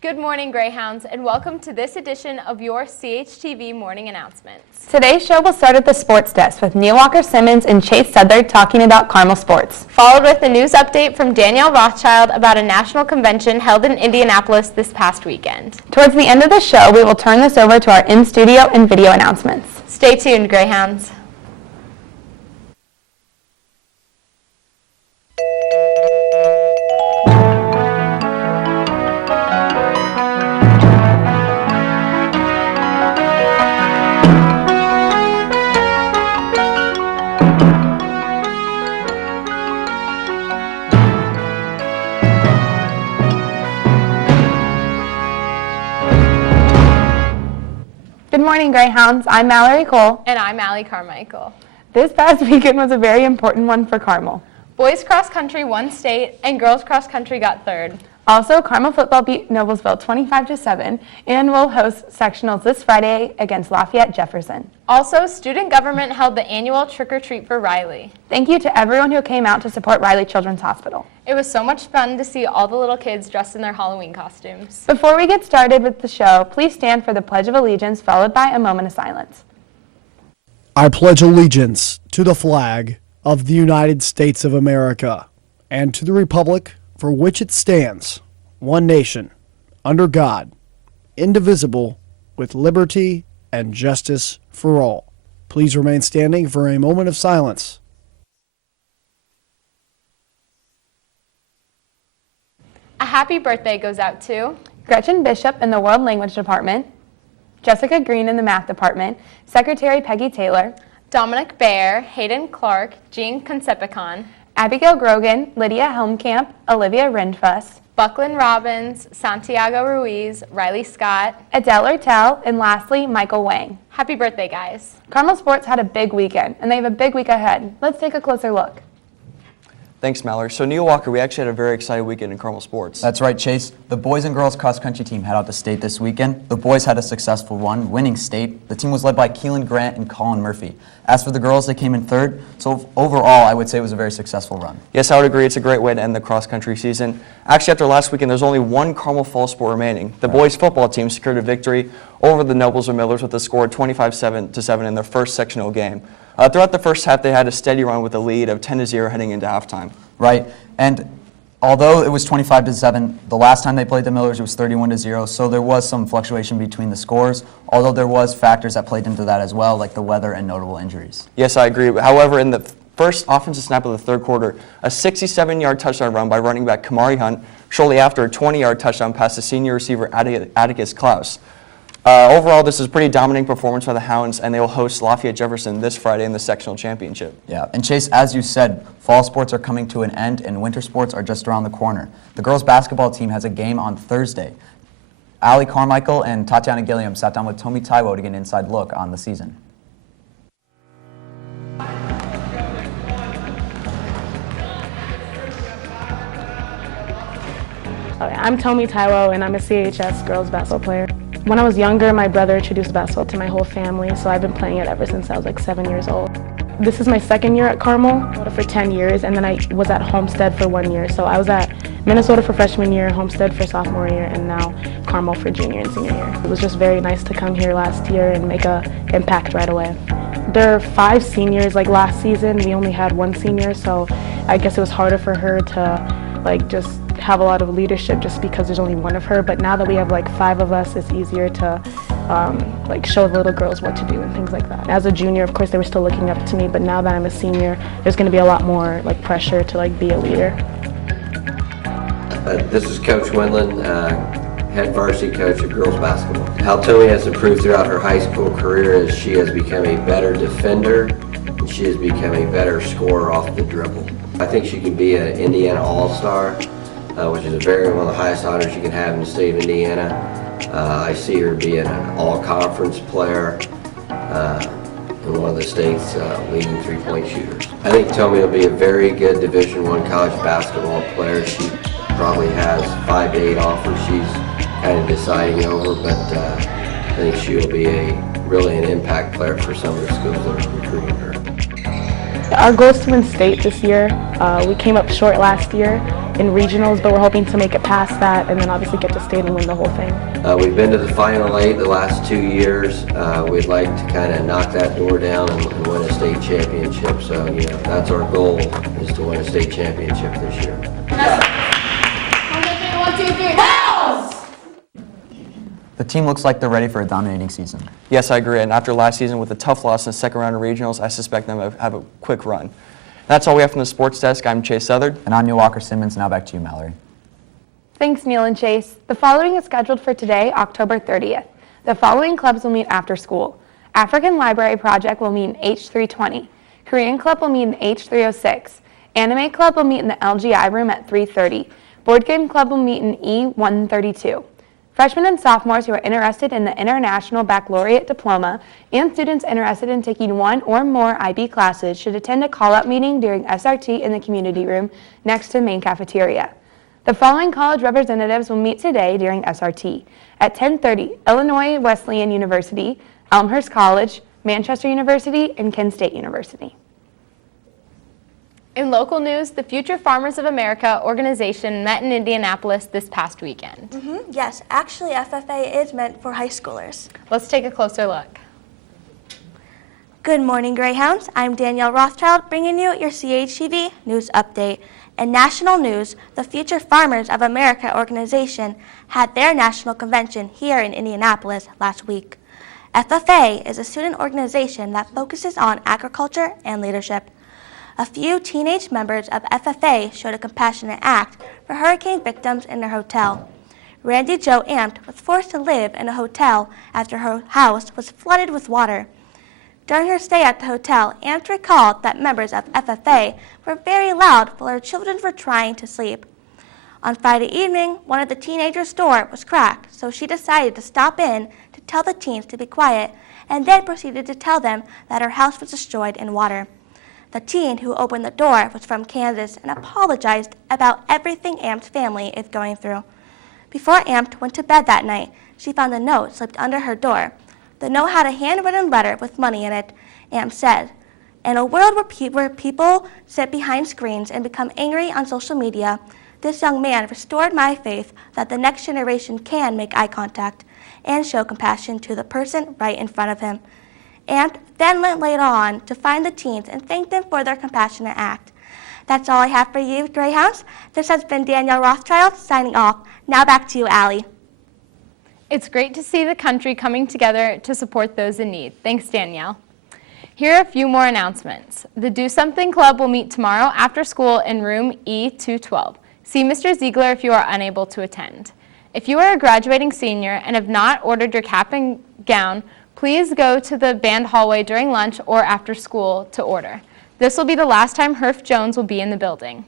Good morning, Greyhounds, and welcome to this edition of your CHTV morning announcements. Today's show will start at the Sports Desk with Neil Walker-Simmons and Chase Southard talking about Carmel sports. Followed with a news update from Danielle Rothschild about a national convention held in Indianapolis this past weekend. Towards the end of the show, we will turn this over to our in-studio and video announcements. Stay tuned, Greyhounds. Good morning, Greyhounds. I'm Mallory Cole. And I'm Allie Carmichael. This past weekend was a very important one for Carmel. Boys cross country won state, and girls cross country got third. Also, Carmel football beat Noblesville 25-7 and will host sectionals this Friday against Lafayette Jefferson. Also, student government held the annual trick-or-treat for Riley. Thank you to everyone who came out to support Riley Children's Hospital. It was so much fun to see all the little kids dressed in their Halloween costumes. Before we get started with the show, please stand for the Pledge of Allegiance, followed by a moment of silence. I pledge allegiance to the flag of the United States of America and to the republic for which it stands, one nation, under God, indivisible, with liberty and justice for all. Please remain standing for a moment of silence. A happy birthday goes out to Gretchen Bishop in the World Language Department, Jessica Green in the Math Department, Secretary Peggy Taylor, Dominic Baer, Hayden Clark, Jean Concepicon, Abigail Grogan, Lydia Helmkamp, Olivia Rindfuss, Buckland Robbins, Santiago Ruiz, Riley Scott, Adele Ertel, and lastly, Michael Wang. Happy birthday, guys. Carmel Sports had a big weekend, and they have a big week ahead. Let's take a closer look. Thanks, Mallory. So, Neil Walker, we actually had a very exciting weekend in Carmel sports. That's right, Chase. The boys and girls cross-country team head out to state this weekend. The boys had a successful run, winning state. The team was led by Keelan Grant and Colin Murphy. As for the girls, they came in third. So, overall, I would say it was a very successful run. Yes, I would agree. It's a great way to end the cross-country season. Actually, after last weekend, there's only one Carmel Falls sport remaining. The boys football team secured a victory over the Noblesville Millers with a score of 25-7 in their first sectional game. Throughout the first half, they had a steady run with a lead of 10-0 heading into halftime. Right, and although it was 25-7, the last time they played the Millers, it was 31-0, so there was some fluctuation between the scores, although there was factors that played into that as well, like the weather and notable injuries. Yes, I agree. However, in the first offensive snap of the third quarter, a 67-yard touchdown run by running back Kamari Hunt, shortly after a 20-yard touchdown pass to senior receiver Atticus Klaus. Overall, this is a pretty dominating performance by the Hounds, and they will host Lafayette Jefferson this Friday in the sectional championship. Yeah, and Chase, as you said, fall sports are coming to an end, and winter sports are just around the corner. The girls' basketball team has a game on Thursday. Allie Carmichael and Tatiana Gilliam sat down with Tommy Taiwo to get an inside look on the season. I'm Tommy Taiwo, and I'm a CHS girls basketball player. When I was younger, my brother introduced basketball to my whole family, so I've been playing it ever since I was like 7 years old. This is my second year at Carmel for 10 years, and then I was at Homestead for 1 year. So I was at Minnesota for freshman year, Homestead for sophomore year, and now Carmel for junior and senior year. It was just very nice to come here last year and make an impact right away. There are 5 seniors. Like last season, we only had 1 senior, so I guess it was harder for her to just have a lot of leadership just because there's only 1 of her. But now that we have 5 of us, it's easier to show the little girls what to do and things like that. As a junior, of course, they were still looking up to me, but now that I'm a senior, there's going to be a lot more pressure to be a leader. This is Coach Wendland, head varsity coach of girls basketball. How Tommy has improved throughout her high school career is she has become a better defender and she has become a better scorer off the dribble. I think she can be an Indiana All-Star, which is one of the highest honors you can have in the state of Indiana. I see her being an all-conference player and one of the state's leading three-point shooters. I think Tommy will be a very good Division I college basketball player. She probably has 5 to 8 offers she's kind of deciding over, but I think she'll be really an impact player for some of the schools that are recruiting her. Our goal is to win state this year. We came up short last year, in regionals, but we're hoping to make it past that and then obviously get to state and win the whole thing. We've been to the Final Eight the last 2 years. We'd like to kind of knock that door down and win a state championship. So, that's our goal, is to win a state championship this year. The team looks like they're ready for a dominating season. Yes, I agree. And after last season with a tough loss in the second round of regionals, I suspect them to have a quick run. That's all we have from the sports desk. I'm Chase Southard. And I'm Neil Walker-Simmons. Now back to you, Mallory. Thanks, Neil and Chase. The following is scheduled for today, October 30th. The following clubs will meet after school. African Library Project will meet in H320. Korean Club will meet in H306. Anime Club will meet in the LGI room at 3:30. Board Game Club will meet in E132. Freshmen and sophomores who are interested in the International Baccalaureate Diploma and students interested in taking one or more IB classes should attend a call-out meeting during SRT in the community room next to the main cafeteria. The following college representatives will meet today during SRT. At 10:30, Illinois Wesleyan University, Elmhurst College, Manchester University, and Kent State University. In local news, the Future Farmers of America organization met in Indianapolis this past weekend. Yes, actually FFA is meant for high schoolers. Let's take a closer look. Good morning, Greyhounds. I'm Danielle Rothschild bringing you your CHTV News Update. In national news, the Future Farmers of America organization had their national convention here in Indianapolis last week. FFA is a student organization that focuses on agriculture and leadership. A few teenage members of FFA showed a compassionate act for hurricane victims in their hotel. Randy Jo Amt was forced to live in a hotel after her house was flooded with water. During her stay at the hotel, Amt recalled that members of FFA were very loud while her children were trying to sleep. On Friday evening, one of the teenagers' door was cracked, so she decided to stop in to tell the teens to be quiet, and then proceeded to tell them that her house was destroyed in water. The teen who opened the door was from Kansas and apologized about everything Amt's family is going through. Before Amt went to bed that night, she found a note slipped under her door. The note had a handwritten letter with money in it. Amt said, "In a world where people sit behind screens and become angry on social media, this young man restored my faith that the next generation can make eye contact and show compassion to the person right in front of him." Amt then went later on to find the teens and thank them for their compassionate act. That's all I have for you, Greyhounds. This has been Danielle Rothschild signing off. Now back to you, Allie. It's great to see the country coming together to support those in need. Thanks, Danielle. Here are a few more announcements. The Do Something Club will meet tomorrow after school in room E212. See Mr. Ziegler if you are unable to attend. If you are a graduating senior and have not ordered your cap and gown, please go to the band hallway during lunch or after school to order. This will be the last time Herff Jones will be in the building.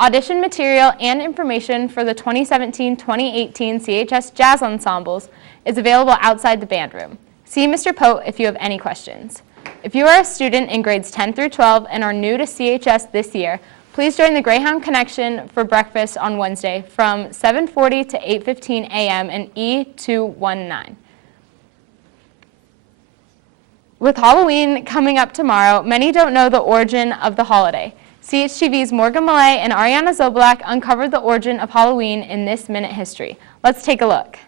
Audition material and information for the 2017-2018 CHS Jazz Ensembles is available outside the band room. See Mr. Pote if you have any questions. If you are a student in grades 10 through 12 and are new to CHS this year, please join the Greyhound Connection for breakfast on Wednesday from 7:40 to 8:15 a.m. in E219. With Halloween coming up tomorrow, many don't know the origin of the holiday. CHTV's Morgan Millay and Ariana Zoblak uncovered the origin of Halloween in This Minute History. Let's take a look.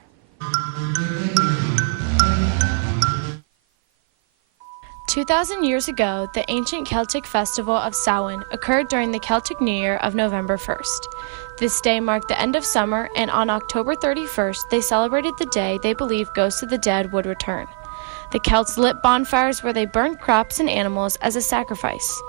2,000 years ago, the ancient Celtic festival of Samhain occurred during the Celtic New Year of November 1st. This day marked the end of summer, and on October 31st, they celebrated the day they believed ghosts of the dead would return. The Celts lit bonfires where they burned crops and animals as a sacrifice.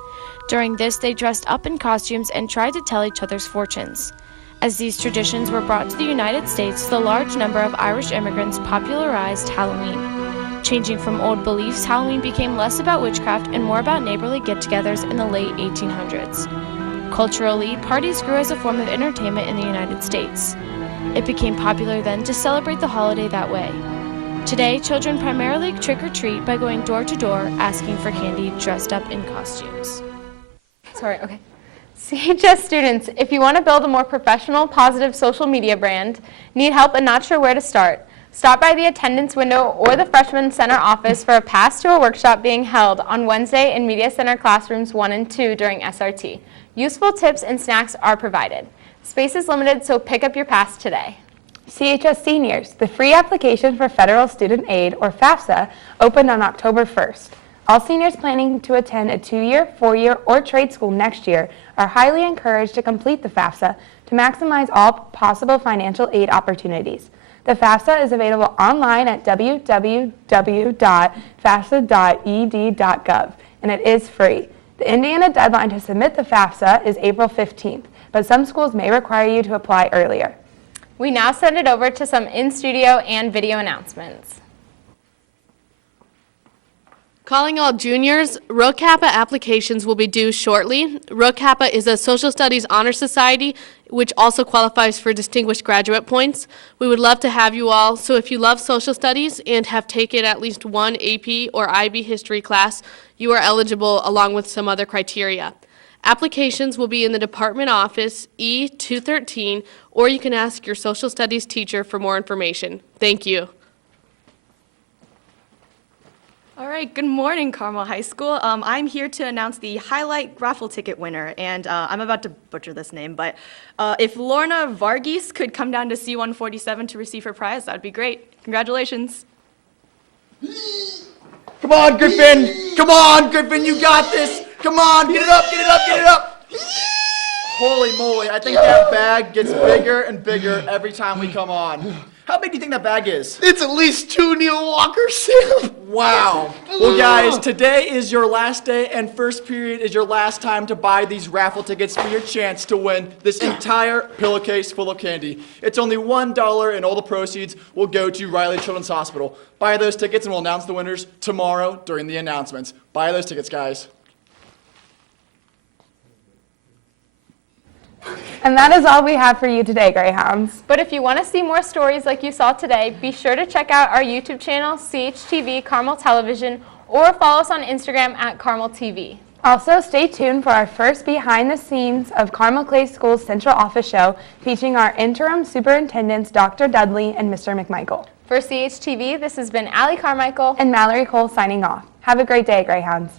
During this, they dressed up in costumes and tried to tell each other's fortunes. As these traditions were brought to the United States, the large number of Irish immigrants popularized Halloween. Changing from old beliefs, Halloween became less about witchcraft and more about neighborly get-togethers in the late 1800s. Culturally, parties grew as a form of entertainment in the United States. It became popular then to celebrate the holiday that way. Today, children primarily trick-or-treat by going door to door, asking for candy, dressed up in costumes. Okay. CHS students, if you want to build a more professional, positive social media brand, need help and not sure where to start, stop by the attendance window or the Freshman Center office for a pass to a workshop being held on Wednesday in Media Center classrooms 1 and 2 during SRT. Useful tips and snacks are provided. Space is limited, so pick up your pass today. CHS seniors, the free application for Federal Student Aid, or FAFSA, opened on October 1st. All seniors planning to attend a 2-year, 4-year, or trade school next year are highly encouraged to complete the FAFSA to maximize all possible financial aid opportunities. The FAFSA is available online at www.fafsa.ed.gov, and it is free. The Indiana deadline to submit the FAFSA is April 15th, but some schools may require you to apply earlier. We now send it over to some in-studio and video announcements. Calling all juniors, Rho Kappa applications will be due shortly. Rho Kappa is a social studies honor society, which also qualifies for distinguished graduate points. We would love to have you all, so if you love social studies and have taken at least one AP or IB history class, you are eligible along with some other criteria. Applications will be in the department office E213, or you can ask your social studies teacher for more information. Thank you. All right, good morning, Carmel High School. I'm here to announce the highlight raffle ticket winner, and I'm about to butcher this name, but if Lorna Varghese could come down to C147 to receive her prize, that'd be great. Congratulations. Come on, Griffin! Come on, Griffin, you got this! Come on, get it up, get it up, get it up! Holy moly, I think that bag gets bigger and bigger every time we come on. How big do you think that bag is? It's at least 2 Neil Walker, Sam. Wow. Well, guys, today is your last day, and first period is your last time to buy these raffle tickets for your chance to win this entire pillowcase full of candy. It's only $1, and all the proceeds will go to Riley Children's Hospital. Buy those tickets, and we'll announce the winners tomorrow during the announcements. Buy those tickets, guys. And that is all we have for you today, Greyhounds. But if you want to see more stories like you saw today, be sure to check out our YouTube channel, CHTV Carmel Television, or follow us on Instagram at Carmel TV. Also, stay tuned for our first behind the scenes of Carmel Clay School's Central Office show featuring our interim superintendents, Dr. Dudley and Mr. McMichael. For CHTV, this has been Allie Carmichael and Mallory Cole signing off. Have a great day, Greyhounds.